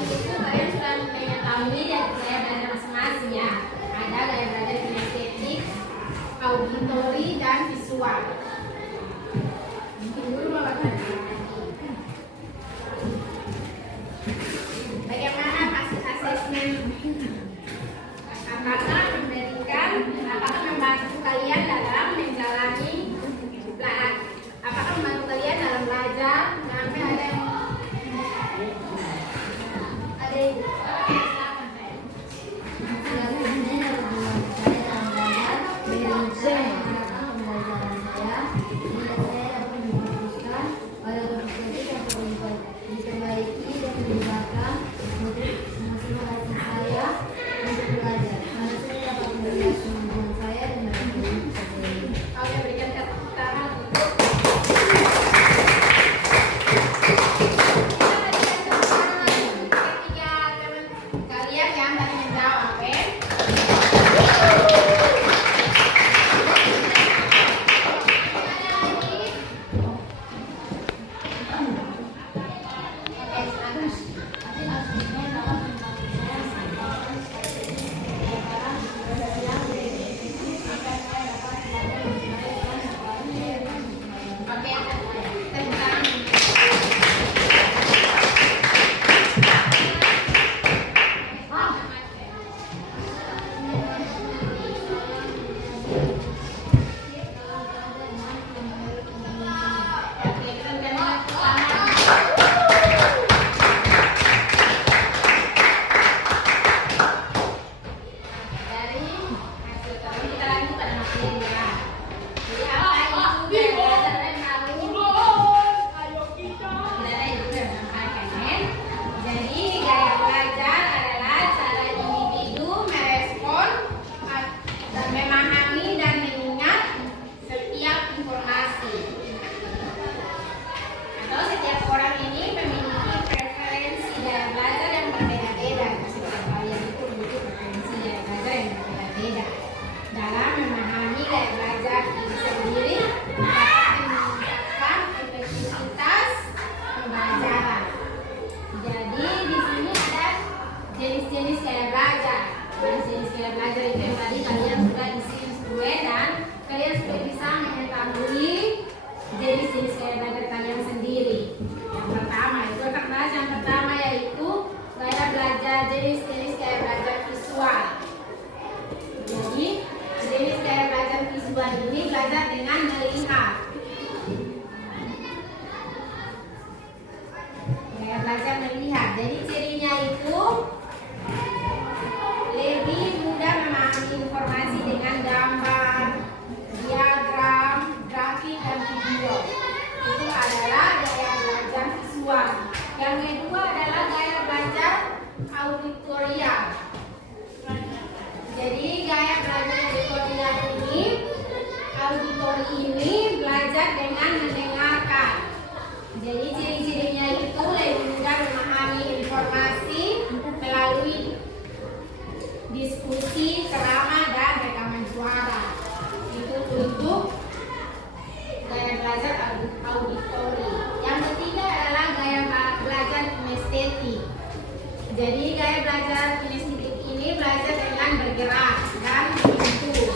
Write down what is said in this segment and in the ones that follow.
itu kalian sudah mengetahui ya gaya belajar masing-masing ya. Ada gaya belajar kinestetik, auditori, dan visual. Mungkin dulu Bapak tadi. Bagaimana hasil asesmen? Apakah memberikan, apakah membantu kalian dalam menjalani, apakah membantu kalian dalam belajar? Sampai ada yang jenis-jenis gaya belajar. Jenis-jenis gaya belajar itu yang tadi kalian sudah isi instrumen dan kalian sudah bisa mengetahui jenis-jenis gaya belajar kalian sendiri. Yang pertama itu akan bahas yang pertama yaitu gaya belajar jenis-jenis gaya belajar visual. Jadi jenis gaya belajar visual ini belajar dengan melihat. Gaya belajar melihat. Jadi cirinya itu lebih mudah memahami informasi dengan gambar, diagram, grafik, dan video. Itu adalah gaya belajar visual. Yang kedua adalah gaya belajar auditorial. Jadi gaya belajar auditori ini belajar dengan mendengarkan. Jadi ciri-cirinya itu lebih mudah memahami informasi melalui diskusi, ceramah, dan rekaman suara. Itu untuk gaya belajar auditori. Yang ketiga adalah gaya belajar kinestetik. Jadi gaya belajar kinestetik ini belajar dengan bergerak dan berbentuk.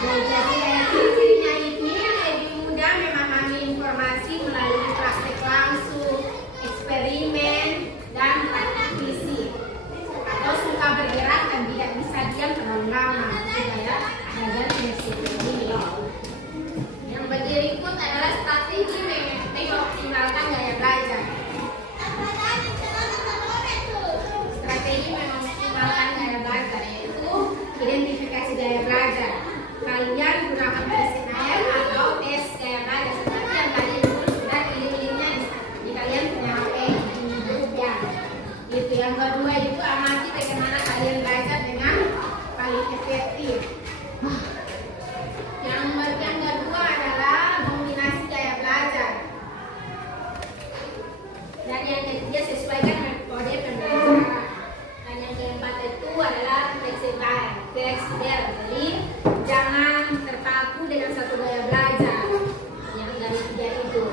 Jadi gaya ciri-cirinya ini lebih mudah memahami informasi melalui praktek langsung, eksperimen, dan praktik fisik. Atau suka bergerak dan tidak bisa diam terlalu lama. Itu gaya belajar kinestetik ini. Yang berikut adalah strategi mengoptimalkan gaya belajar. Strategi mengoptimalkan gaya belajar yaitu identifikasi gaya belajar. Kalian gunakan PSNM atau tes gaya belajar seperti yang tadi sudah link-linknya di kalian punya HP di grup ya. Itu yang kedua itu amati bagaimana kalian belajar dengan paling efektif. Yang kedua adalah dominasi gaya belajar. Dan yang ketiga sesuaikan metode pembelajaran. Dan yang keempat itu adalah fleksibel. Jadi jangan terpaku dengan satu gaya belajar yang dari tiga itu.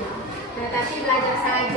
Tetapi belajar saja